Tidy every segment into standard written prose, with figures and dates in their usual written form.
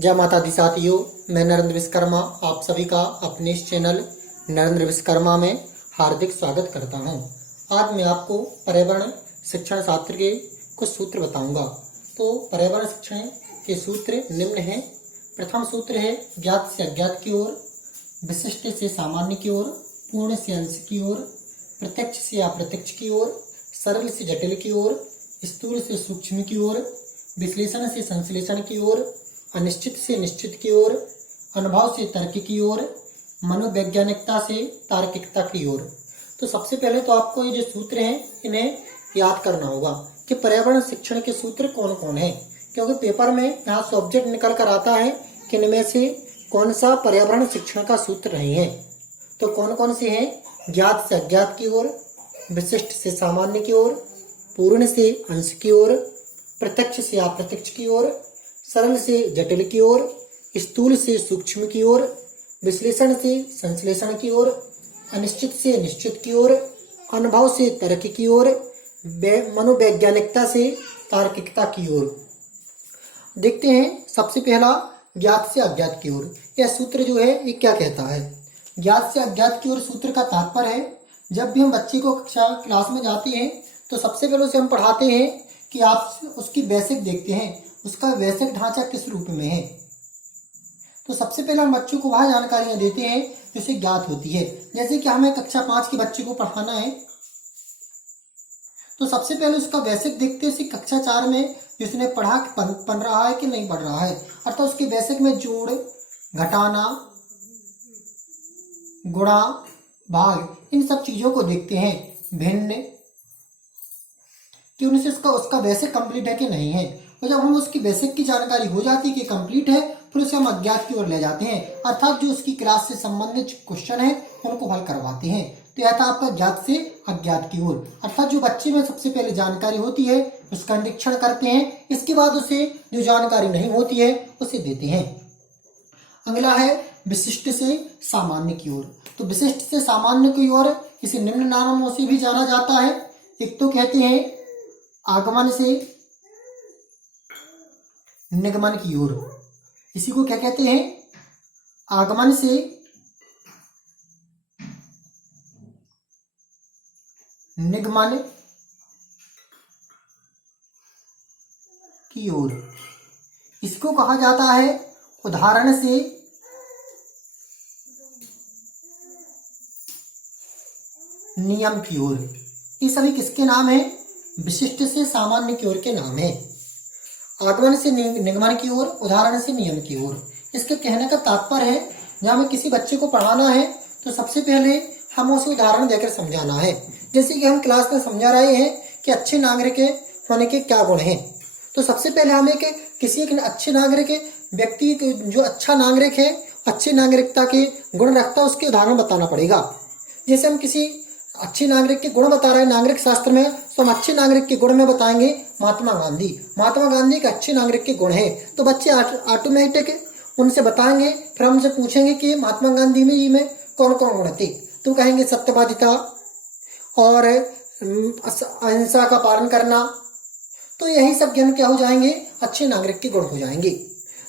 जय माता दी साथियों, मैं नरेंद्र विश्वकर्मा आप सभी का अपने इस चैनल नरेंद्र विश्वकर्मा में हार्दिक स्वागत करता हूं। आज मैं आपको पर्यावरण शिक्षण शास्त्र के कुछ सूत्र बताऊंगा। तो पर्यावरण शिक्षण के सूत्र निम्न हैं। प्रथम सूत्र है ज्ञात से अज्ञात की ओर, विशिष्ट से सामान्य की ओर, पूर्ण से अंश की ओर, प्रत्यक्ष से अप्रत्यक्ष की ओर, सरल से जटिल की ओर, स्थूल से सूक्ष्म की ओर, विश्लेषण से संश्लेषण की ओर, अनिश्चित से निश्चित की ओर, अनुभव से तर्क की ओर, मनोवैज्ञानिकता से तार्किकता की ओर। तो सबसे पहले तो आपको ये जो सूत्र हैं इन्हें याद करना होगा कि पर्यावरण शिक्षण के सूत्र कौन कौन है, क्योंकि पेपर में यहाँ सब्जेक्ट निकल कर आता है कि इनमें से कौन सा पर्यावरण शिक्षण का सूत्र नहीं है। तो कौन कौन से हैं? ज्ञात से अज्ञात की ओर, विशिष्ट से सामान्य की ओर, पूर्ण से अंश की ओर, प्रत्यक्ष से अप्रत्यक्ष की ओर, सरल से जटिल की ओर, स्थूल से सूक्ष्म की ओर, विश्लेषण से संश्लेषण की ओर, अनिश्चित से निश्चित की ओर, अनुभव से तर्क की ओर, मनोवैज्ञानिकता से तार्किकता की ओर। देखते हैं सबसे पहला ज्ञात से अज्ञात की ओर। यह सूत्र जो है ये क्या कहता है? ज्ञात से अज्ञात की ओर सूत्र का तात्पर्य है, जब भी हम बच्चे को कक्षा क्लास में जाते हैं तो सबसे पहले उसे हम पढ़ाते हैं कि आप उसकी बेसिक देखते हैं, उसका बेसिक ढांचा किस रूप में है। तो सबसे पहले हम बच्चों को वह जानकारियां देते हैं जो उसे ज्ञात होती है। जैसे कि हमें कक्षा 5 के बच्चे को पढ़ाना है तो सबसे पहले उसका बेसिक देखते हैं, उसी कक्षा 4 में जिसने पढ़ा पढ़ रहा है कि नहीं पढ़ रहा है। अर्थात उसके बेसिक में जोड़, घटाना, गुणा, भाग, इन सब चीजों को देखते हैं। भिन्न कि उनसे उसका बेसिक कंप्लीट है कि नहीं है। और जब हम उसकी बेसिक की जानकारी हो जाती है कि कंप्लीट है, फिर उसे हम अज्ञात की ओर ले जाते हैं। अर्थात जो उसकी क्लास से संबंधित क्वेश्चन है उनको हल करवाते हैं। तो यह था आपका ज्ञात से अज्ञात की ओर। अर्थात जो बच्चे में सबसे पहले जानकारी होती है उसका निरीक्षण करते हैं, इसके बाद उसे जो जानकारी नहीं होती है उसे देते हैं। अगला है विशिष्ट से सामान्य की ओर। तो विशिष्ट से सामान्य की ओर इसे निम्न नामों से भी जाना जाता है। एक तो कहते हैं आगमन से निगमन की ओर। इसी को क्या कहते हैं? आगमन से निगमन की ओर। इसको कहा जाता है उदाहरण से नियम की ओर। ये सभी किसके नाम है? विशिष्ट से सामान्य की ओर के नाम है। आगमन से निगमन की ओर, उदाहरण से नियम की ओर। इसके कहने का तात्पर्य है, जब हमें किसी बच्चे को पढ़ाना है तो सबसे पहले हम उसे उदाहरण देकर समझाना है। जैसे कि हम क्लास में समझा रहे हैं कि अच्छे नागरिक होने के क्या गुण हैं। तो सबसे पहले हमें किसी एक अच्छे नागरिक व्यक्ति जो अच्छा नागरिक है, अच्छी नागरिकता के गुण रखता है, उसके उदाहरण बताना पड़ेगा। जैसे हम किसी अच्छे नागरिक के गुण बता रहे हैं नागरिक शास्त्र में, तो हम अच्छे नागरिक के गुण में बताएंगे महात्मा गांधी। महात्मा गांधी के अच्छे नागरिक के गुण हैं, तो बच्चे ऑटोमेटिक उनसे बताएंगे। फिर हमसे पूछेंगे कि महात्मा गांधी में कौन कौन गुण थे, तो कहेंगे सत्यवादिता और अहिंसा का पालन करना। तो यही सब ज्ञान क्या हो जाएंगे? अच्छे नागरिक के गुण हो जाएंगे।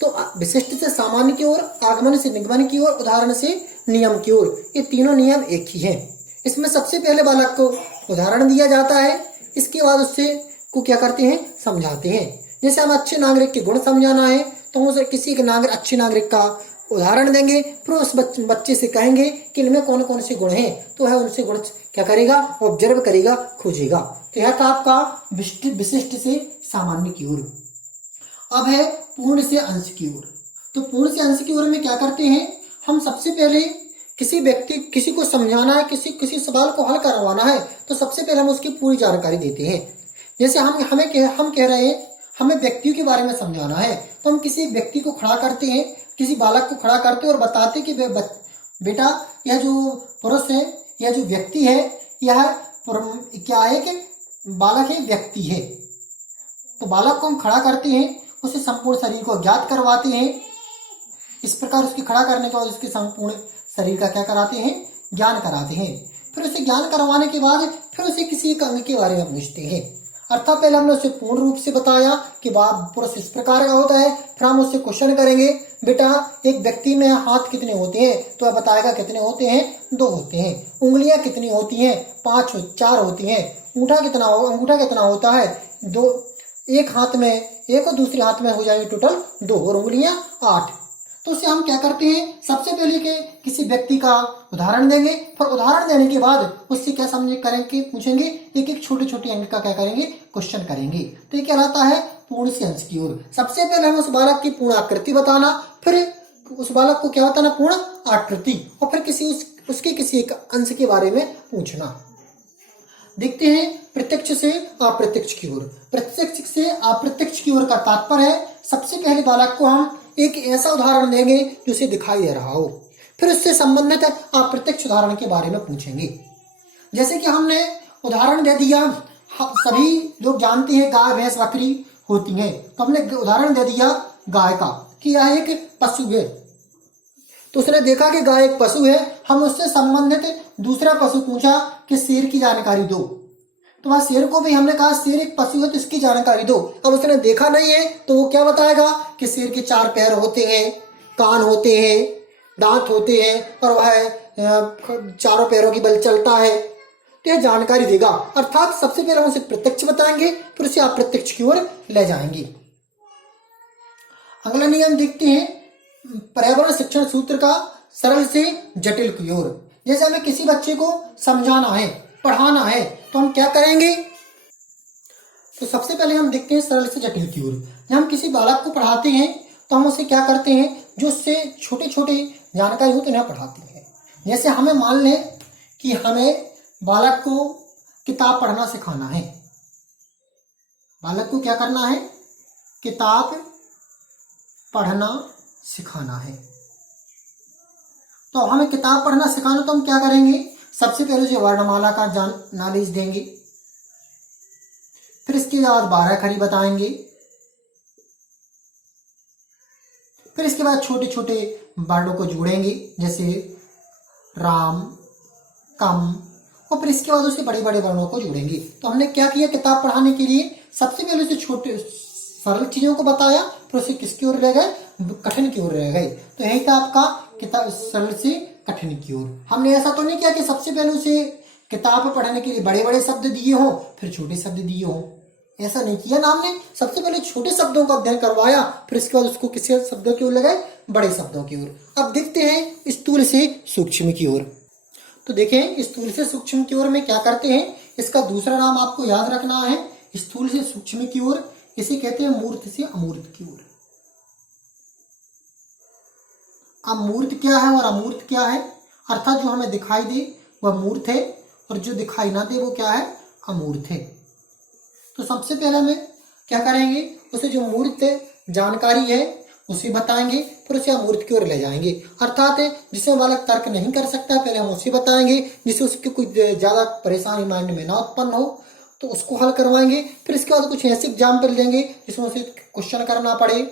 तो विशिष्ट से सामान्य की ओर, आगमन से निगमन की ओर, उदाहरण से नियम की ओर, ये तीनों नियम एक ही हैं। इसमें सबसे पहले बालक को उदाहरण दिया जाता है, इसके बाद उससे को क्या करते हैं? समझाते हैं। जैसे हम अच्छे नागरिक के गुण समझाना है तो हम उसे किसी के अच्छे नागरिक का उदाहरण देंगे, फिर उस बच्चे से कहेंगे कि इनमें कौन कौन से गुण हैं, तो वह उनसे गुण क्या करेगा? ऑब्जर्व करेगा, खोजेगा। तो यह था आपका विशिष्ट से सामान्य की ओर। अब है पूर्ण से अंश की ओर। तो पूर्ण से अंश की ओर में क्या करते हैं? हम सबसे पहले किसी को समझाना है, किसी सवाल को हल करवाना है, तो सबसे पहले हम उसकी पूरी जानकारी देते हैं। जैसे हम कह रहे हैं हमें व्यक्तियों के बारे में समझाना है, तो हम किसी व्यक्ति को खड़ा करते हैं, किसी बालक को खड़ा करते हैं और बताते कि बेटा यह जो पुरुष है, यह जो व्यक्ति है, यह क्या है कि बालक है, व्यक्ति है। तो बालक को हम खड़ा करते हैं, उसे संपूर्ण शरीर को ज्ञात करवाते हैं। इस प्रकार उसके खड़ा करने के बाद उसके संपूर्ण शरीर का क्या कराते हैं? ज्ञान कराते हैं। फिर उसे ज्ञान करवाने के बाद फिर उसे किसी एक अंग के बारे में पूछते हैं। अर्थात पहले हमने उसे पूर्ण रूप से बताया कि पुरुष इस प्रकार का होता है। फिर हम उससे क्वेश्चन करेंगे, बेटा एक व्यक्ति में हाथ कितने होते हैं, तो वह बताएगा कितने होते हैं, 2 होते हैं। उंगलियां कितनी होती हैं, 4 होती हैं। अंगूठा कितना होता है, 2। एक हाथ में एक और दूसरे हाथ में हो जाएंगे टोटल 2 और उंगलियां 8। तो उससे हम क्या करते हैं, सबसे पहले के किसी व्यक्ति का उदाहरण देंगे, फिर उदाहरण देने के बाद उससे क्या समझे करेंगे, पूछेंगे, एक एक छोटे छोटे अंक का क्या करेंगे, क्वेश्चन करेंगे। तो ये क्या रहता है, पूर्ण से अंश की ओर। सबसे पहले हम उस बालक की पूर्ण आकृति बताना, फिर उस बालक को क्या बताना, पूर्ण आकृति, और फिर उसके किसी एक अंश के बारे में पूछना। देखते हैं प्रत्यक्ष से अप्रत्यक्ष की ओर। प्रत्यक्ष से अप्रत्यक्ष की ओर का तात्पर्य है, सबसे पहले बालक को हम एक ऐसा उदाहरण देंगे जो उसे दिखाई दे रहा हो, फिर उससे संबंधित अप्रत्यक्ष उदाहरण के बारे में पूछेंगे। जैसे कि हमने उदाहरण दे दिया, सभी लोग जानते हैं गाय भैंस बकरी होती हैं, तो हमने उदाहरण दे दिया गाय का कि यह एक पशु है। तो उसने देखा कि गाय एक पशु है, हम उससे संबंधित दूसरा पशु पूछा कि शेर की जानकारी दो, तो वह शेर को भी हमने कहा शेर एक पशु है तो इसकी जानकारी दो। अब उसने देखा नहीं है तो वो क्या बताएगा कि शेर के 4 पैर होते हैं, कान होते हैं, दांत होते हैं और वह 4 पैरों की बल चलता है, तो यह जानकारी देगा। अर्थात सबसे पहले हम उसे प्रत्यक्ष बताएंगे, फिर उसे अप्रत्यक्ष की ओर ले जाएंगे। अगला नियम देखते हैं, पर्यावरण शिक्षण सूत्र का सरल से जटिल की ओर। जैसे हमें किसी बच्चे को समझाना है, पढ़ाना है, तो हम क्या करेंगे, तो सबसे पहले हम देखते हैं सरल से जटिल की ओर। जब हम किसी बालक को पढ़ाते हैं तो हम उसे क्या करते हैं, जो उससे छोटे छोटे जानकारी हो तो उन्हें पढ़ाते हैं। जैसे हमें मान लें कि हमें बालक को किताब पढ़ना सिखाना है, बालक को क्या करना है, किताब पढ़ना सिखाना है। तो हमें किताब पढ़ना सिखाना, तो हम क्या करेंगे, सबसे पहले उसे वर्णमाला का नॉलेज देंगे, फिर इसके बाद 12 खड़ी बताएंगे, फिर इसके बाद छोटे छोटे वर्णों को जोड़ेंगे जैसे राम, कम, और फिर इसके बाद उसे बड़े बड़े वर्णों को जोड़ेंगे। तो हमने क्या किया, किताब पढ़ाने के लिए सबसे पहले उसे छोटे सरल चीजों को बताया, फिर उसे किसकी ओर ले गए, कठिन की ओर रह गए। तो यही था आपका किताब सरल से कठिन की ओर। हमने ऐसा तो नहीं किया कि सबसे पहले उसे किताब पढ़ने के लिए बड़े बड़े शब्द दिए हों फिर छोटे शब्द दिए हों, ऐसा नहीं किया ना। हमने सबसे पहले छोटे शब्दों का अध्ययन करवाया, फिर इसके बाद उसको किसी शब्दों की ओर लगाए, बड़े शब्दों की ओर। अब देखते हैं स्थूल से सूक्ष्म की ओर। तो देखें स्थूल से सूक्ष्म की ओर में क्या करते हैं, इसका दूसरा नाम आपको याद रखना है, स्थूल से सूक्ष्म की ओर इसे कहते हैं मूर्त से अमूर्त की ओर। अमूर्त क्या है और अमूर्त क्या है, अर्थात जो हमें दिखाई दे वह मूर्त है और जो दिखाई ना दे वो क्या है, अमूर्त है। तो सबसे पहले हमें क्या करेंगे, उसे जो मूर्त जानकारी है उसे बताएंगे, फिर उसे अमूर्त की ओर ले जाएंगे। अर्थात जिसमें बालक तर्क नहीं कर सकता पहले हम उसे बताएंगे, जिससे उसकी कोई ज्यादा परेशानी माइंड में ना उत्पन्न हो तो उसको हल करवाएंगे। फिर इसके बाद कुछ ऐसे एग्जाम्पल देंगे जिसमें उसे क्वेश्चन करना पड़े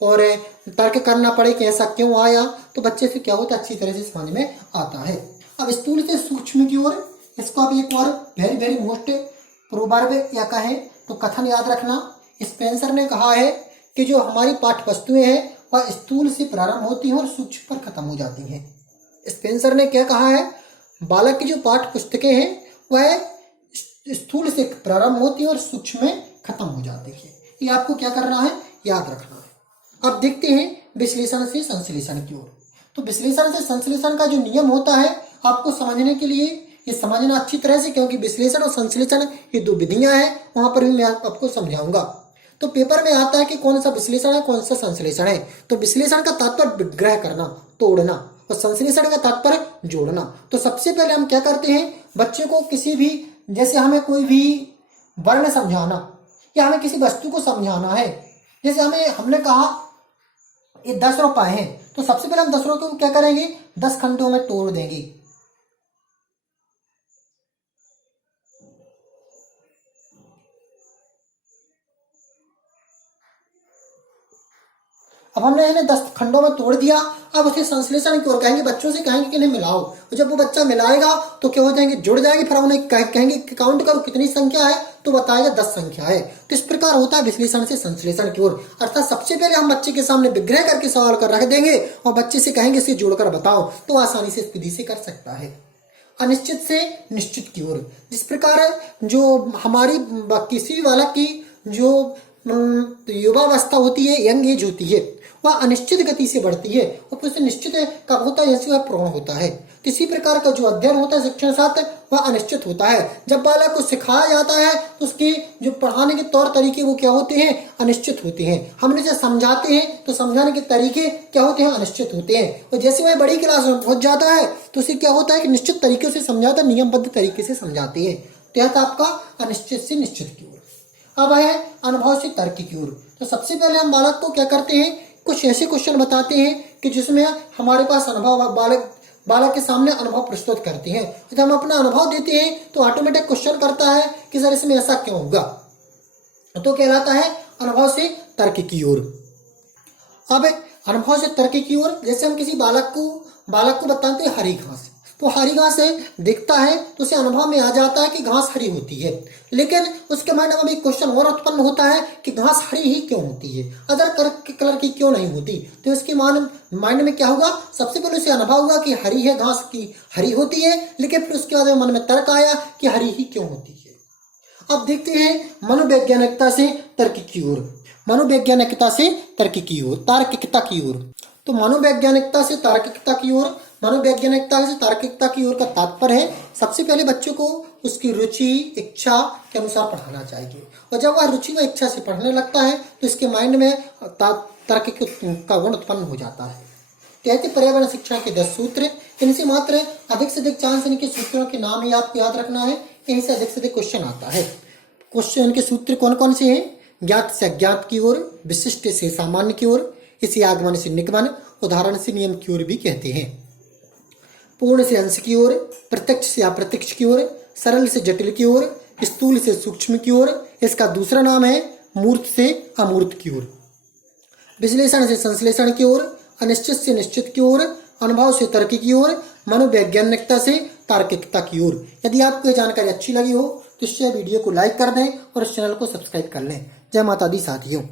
और तर्क करना पड़े कि ऐसा क्यों आया, तो बच्चे से क्या होता है अच्छी तरह से समझ में आता है। अब स्थूल से सूक्ष्म की ओर, इसको आप एक और वेरी वेरी मोस्ट प्रोवर्ब या कहें तो कथन याद रखना। स्पेंसर ने कहा है कि जो हमारी पाठ्य वस्तुएं हैं वह स्थूल से प्रारंभ होती हैं और सूक्ष्म पर खत्म हो जाती हैं। स्पेंसर ने क्या कहा है, बालक की जो पाठ्य पुस्तकें हैं वह स्थूल से प्रारंभ होती है और सूक्ष्म में खत्म हो जाती है। ये आपको क्या करना है, याद रखना है। अब देखते हैं विश्लेषण से संश्लेषण की ओर। तो विश्लेषण से संश्लेषण का जो नियम होता है आपको समझने के लिए ये समझना अच्छी तरह से, क्योंकि विश्लेषण और संश्लेषण ये 2 विधियां हैं, वहां पर भी मैं आपको समझाऊंगा। तो पेपर में आता है कि कौन सा विश्लेषण है कौन सा संश्लेषण है। तो विश्लेषण का तात्पर्य विग्रह करना, तोड़ना, और संश्लेषण का तात्पर्य जोड़ना। तो सबसे पहले हम क्या करते हैं, बच्चे को किसी भी, जैसे हमें कोई भी वर्ण समझाना या हमें किसी वस्तु को समझाना है, जैसे हमने कहा ये 10 रुपए हैं, तो सबसे पहले हम 10 रुपए को क्या करेंगे, 10 खंडों में तोड़ देंगे। अब हमने इन्हें 10 खंडों में तोड़ दिया। अब उसे संश्लेषण की ओर कहेंगे, बच्चों से कहेंगे कि इन्हें मिलाओ, और जब वो बच्चा मिलाएगा तो क्या हो जाएंगे, जुड़ जाएंगे। फिर हम उन्हें कहेंगे कि काउंट करो कितनी संख्या है, तो बताएगा 10 संख्या है। तो इस प्रकार होता है विश्लेषण से संश्लेषण की ओर। अर्थात सबसे पहले हम बच्चे के सामने विग्रह करके सवाल कर रख देंगे और बच्चे से कहेंगे इसे जोड़कर बताओ, तो आसानी से इस विधि से कर सकता है। अनिश्चित से निश्चित की ओर, जिस प्रकार जो हमारी किसी भी बालक की जो युवावस्था होती है, यंग एज होती है, वह अनिश्चित गति से बढ़ती है और फिर से निश्चित कब होता है, जैसे वह प्रौढ़ होता है। इसी प्रकार का जो अध्ययन होता है शिक्षण शास्त्र, वह अनिश्चित होता है। जब बालक को सिखाया जाता है तो उसके जो पढ़ाने के तौर तरीके वो क्या होते हैं, अनिश्चित होते हैं। हम उसे समझाते हैं तो समझाने के तरीके क्या होते हैं, अनिश्चित होते हैं। और जैसे वह बड़ी क्लास में पहुंच जाता है तो उसे क्या होता है कि निश्चित तरीके से समझाता है, नियमबद्ध तरीके से समझाते हैं। तो यह आपका अनिश्चित से निश्चित की ओर। अब है अनुभव से तर्क की ओर। तो सबसे पहले हम बालक को क्या करते हैं, कुछ ऐसे क्वेश्चन बताते हैं कि जिसमें हमारे पास अनुभव, बालक के सामने अनुभव प्रस्तुत करते हैं। जब हम अपना अनुभव देते हैं तो ऑटोमेटिक क्वेश्चन करता है कि सर इसमें ऐसा क्यों होगा, तो कहलाता है अनुभव से तर्क की ओर। अब अनुभव से तर्क की ओर, जैसे हम किसी बालक को बताते हैं हरी घास, तो हरी घास दिखता है तो उसे अनुभव में आ जाता है कि घास हरी होती है, लेकिन उसके माइंड में एक क्वेश्चन और उत्पन्न होता है कि घास हरी ही क्यों होती है, अदर कलर की क्यों नहीं होती। तो इसके माइंड में क्या होगा, सबसे पहले उसे अनुभव होगा कि हरी है, घास की हरी होती है, लेकिन फिर उसके बाद मन में तर्क आया कि हरी ही क्यों होती है। अब देखते हैं मनोवैज्ञानिकता से तर्क की ओर। मनोवैज्ञानिकता से तर्क की ओर, तार्किकता की ओर। तो मनोवैज्ञानिकता से तार्किकता की ओर, मनोवैज्ञानिकता से तार्किकता की ओर का तात्पर्य है सबसे पहले बच्चों को उसकी रुचि इच्छा के अनुसार पढ़ाना चाहिए। और जब वह रुचि व इच्छा से पढ़ने लगता है तो इसके माइंड में तर्क का गुण उत्पन्न हो जाता है। कहते पर्यावरण शिक्षा के 10 सूत्र, इनसे मात्र अधिक से अधिक चांस इनके सूत्रों के नाम ही आपको याद रखना है, इनसे अधिक से अधिक क्वेश्चन आता है। क्वेश्चन के सूत्र कौन कौन से हैं, ज्ञात से अज्ञात की ओर, विशिष्ट से सामान्य की ओर, इसे आगमन से निगमन, उदाहरण से नियम की ओर भी कहते हैं। पूर्ण से अंश की ओर, प्रत्यक्ष से अप्रत्यक्ष की ओर, सरल से जटिल की ओर, स्थूल से सूक्ष्म की ओर, इसका दूसरा नाम है मूर्त से अमूर्त की ओर। विश्लेषण से संश्लेषण की ओर, अनिश्चित से निश्चित की ओर, अनुभव से तर्क की ओर, मनोवैज्ञानिकता से तार्किकता की ओर। यदि आपको ये जानकारी अच्छी लगी हो तो इस वीडियो को लाइक कर दें और इस चैनल को सब्सक्राइब कर लें। जय माता दी साथियों।